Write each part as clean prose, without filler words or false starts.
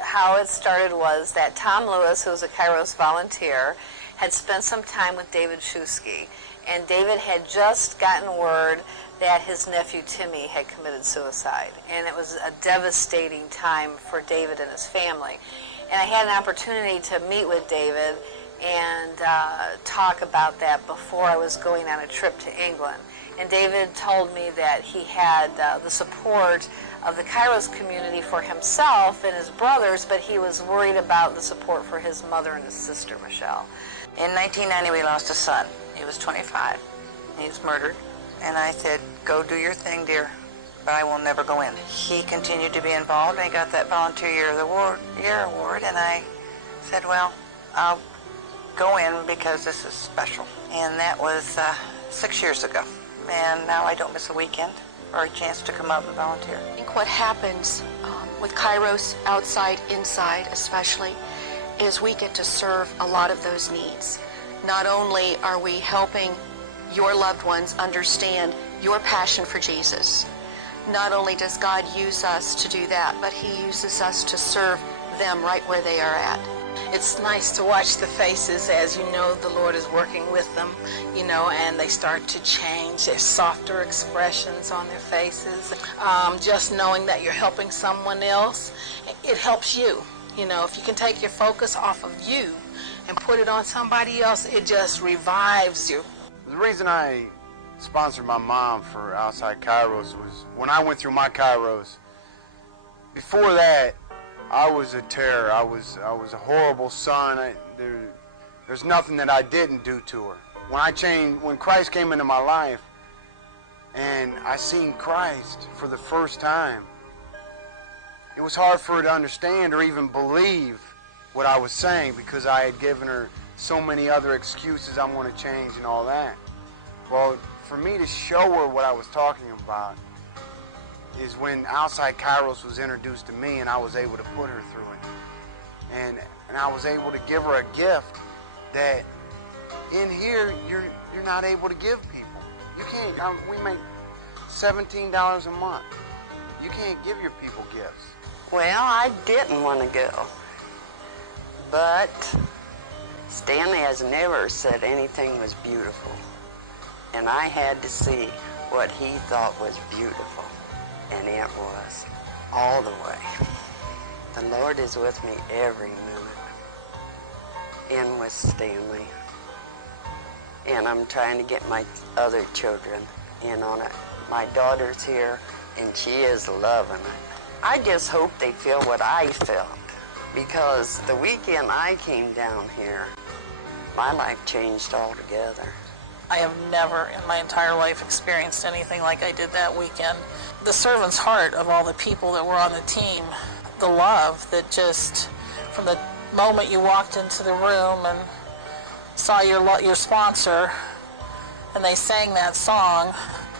How it started was that Tom Lewis, who was a Kairos volunteer, had spent some time with David Shusky, and David had just gotten word that his nephew Timmy had committed suicide, and it was a devastating time for David and his family. And I had an opportunity to meet with David and talk about that before I was going on a trip to England. And David told me that he had the support of the Kairos community for himself and his brothers, but he was worried about the support for his mother and his sister, Michelle. In 1990, we lost a son. He was 25. He was murdered. And I said, go do your thing, dear, but I will never go in. He continued to be involved, and he got that Volunteer Year Award, and I said, well, I'll go in because this is special. And that was 6 years ago. And now I don't miss a weekend or a chance to come out and volunteer. I think what happens with Kairos Outside, Inside especially, is we get to serve a lot of those needs. Not only are we helping your loved ones understand your passion for Jesus, not only does God use us to do that, but He uses us to serve them right where they are at. It's nice to watch the faces as you know the Lord is working with them, you know, and they start to change. There's softer expressions on their faces. Just knowing that you're helping someone else, it helps you. You know, if you can take your focus off of you and put it on somebody else, it just revives you. The reason I sponsored my mom for Outside Kairos was when I went through my Kairos. Before that, I was a terror. I was a horrible son. There's nothing that I didn't do to her. When Christ came into my life, and I seen Christ for the first time, it was hard for her to understand or even believe what I was saying, because I had given her so many other excuses. I want to change and all that. Well, for me to show her what I was talking about is when Outside Kairos was introduced to me, and I was able to put her through it. And I was able to give her a gift that in here you're not able to give people. You can't, we make $17 a month. You can't give your people gifts. Well, I didn't want to go, but Stanley has never said anything was beautiful, and I had to see what he thought was beautiful. And it was all the way. The Lord is with me every minute, and with Stanley. And I'm trying to get my other children in on it. My daughter's here, and she is loving it. I just hope they feel what I felt, because the weekend I came down here, my life changed altogether. I have never in my entire life experienced anything like I did that weekend. The servant's heart of all the people that were on the team, the love that just, from the moment you walked into the room and saw your sponsor and they sang that song,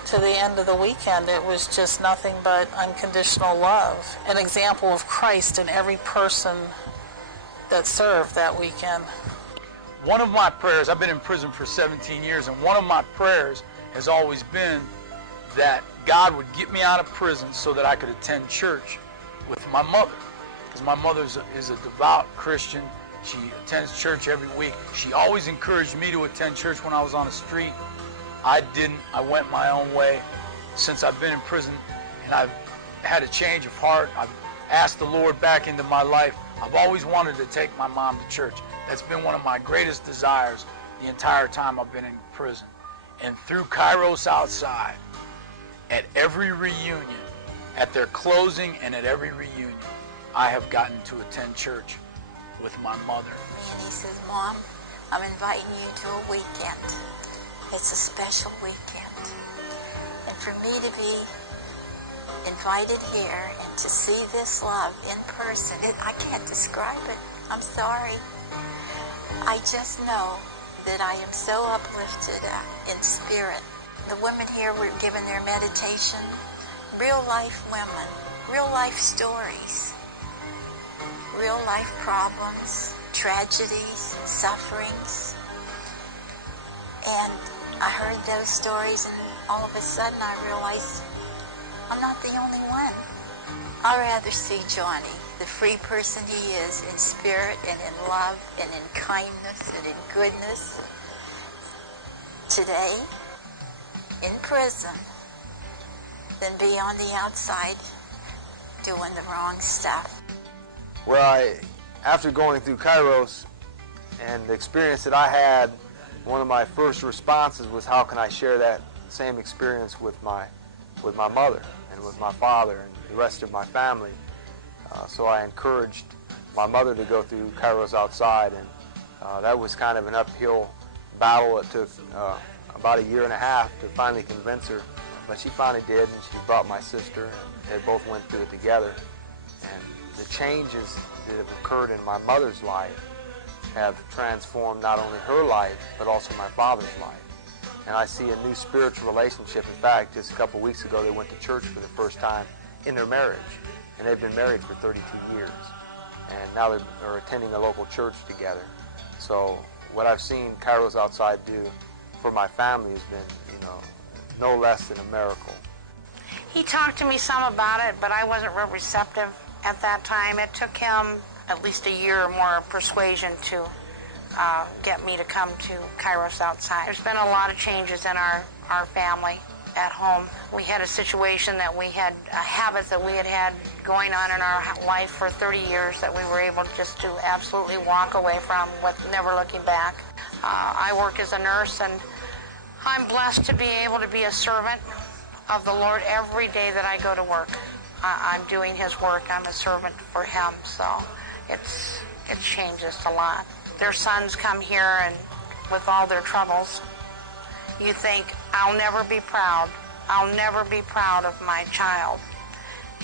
to the end of the weekend, it was just nothing but unconditional love. An example of Christ in every person that served that weekend. One of my prayers, I've been in prison for 17 years, and one of my prayers has always been that God would get me out of prison so that I could attend church with my mother. Because my mother is a devout Christian. She attends church every week. She always encouraged me to attend church when I was on the street. I didn't. I went my own way. Since I've been in prison and I've had a change of heart, I've asked the Lord back into my life. I've always wanted to take my mom to church. That's been one of my greatest desires the entire time I've been in prison. And through Kairos Outside, at every reunion, at their closing and at every reunion, I have gotten to attend church with my mother. And he says, Mom, I'm inviting you to a weekend. It's a special weekend. And for me to be invited here and to see this love in person, I can't describe it. I'm sorry. I just know that I am so uplifted in spirit. The women here were given their meditation, real life women, real life stories, real life problems, tragedies, sufferings. And I heard those stories, and all of a sudden I realized I'm not the only one. I'd rather see Johnny, the free person he is, in spirit and in love and in kindness and in goodness, today in prison than be on the outside doing the wrong stuff. Well, after going through Kairos and the experience that I had, one of my first responses was, how can I share that same experience with my mother and with my father and the rest of my family? So I encouraged my mother to go through Kairos Outside, and that was kind of an uphill battle. It took about a year and a half to finally convince her, but she finally did, and she brought my sister, and they both went through it together. And the changes that have occurred in my mother's life have transformed not only her life, but also my father's life. And I see a new spiritual relationship. In fact, just a couple weeks ago, they went to church for the first time in their marriage. And they've been married for 32 years. And now they're attending a local church together. So what I've seen Kairos Outside do for my family has been, no less than a miracle. He talked to me some about it, but I wasn't real receptive at that time. It took him at least a year or more of persuasion to get me to come to Kairos Outside. There's been a lot of changes in our family at home. We had a situation that we had a habit that we had going on in our life for 30 years that we were able just to absolutely walk away from with never looking back. I work as a nurse, and I'm blessed to be able to be a servant of the Lord every day that I go to work. I'm doing His work. I'm a servant for Him, so it changes a lot. Their sons come here, and with all their troubles, you think, I'll never be proud. I'll never be proud of my child.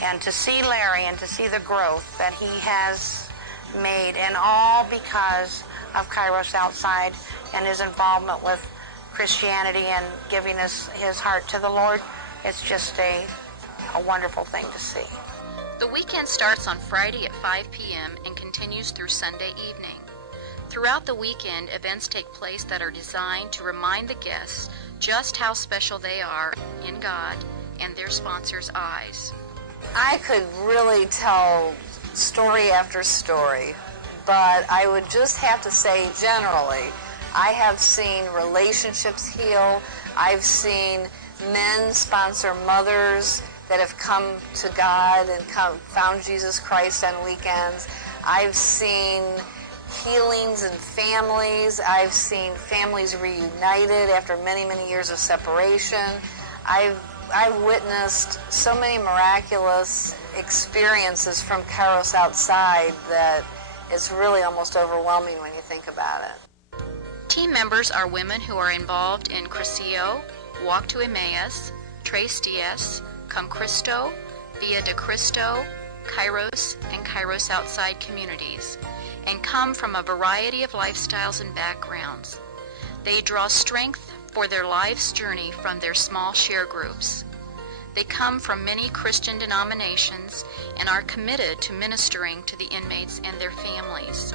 And to see Larry and to see the growth that he has made, and all because of Kairos Outside and his involvement with Christianity and giving his heart to the Lord, it's just a wonderful thing to see. The weekend starts on Friday at 5 p.m. and continues through Sunday evening. Throughout the weekend, events take place that are designed to remind the guests just how special they are in God and their sponsors' eyes. I could really tell story after story, but I would just have to say generally, I have seen relationships heal. I've seen men sponsor mothers that have come to God and found Jesus Christ on weekends. I've seen healings in families. I've seen families reunited after many, many years of separation. I've witnessed so many miraculous experiences from Kairos Outside that it's really almost overwhelming when you think about it. Team members are women who are involved in Crescio, Walk to Emmaus, Tres Dias, Come Cristo, Via de Cristo, Kairos, and Kairos Outside communities, and come from a variety of lifestyles and backgrounds. They draw strength for their life's journey from their small share groups. They come from many Christian denominations and are committed to ministering to the inmates and their families.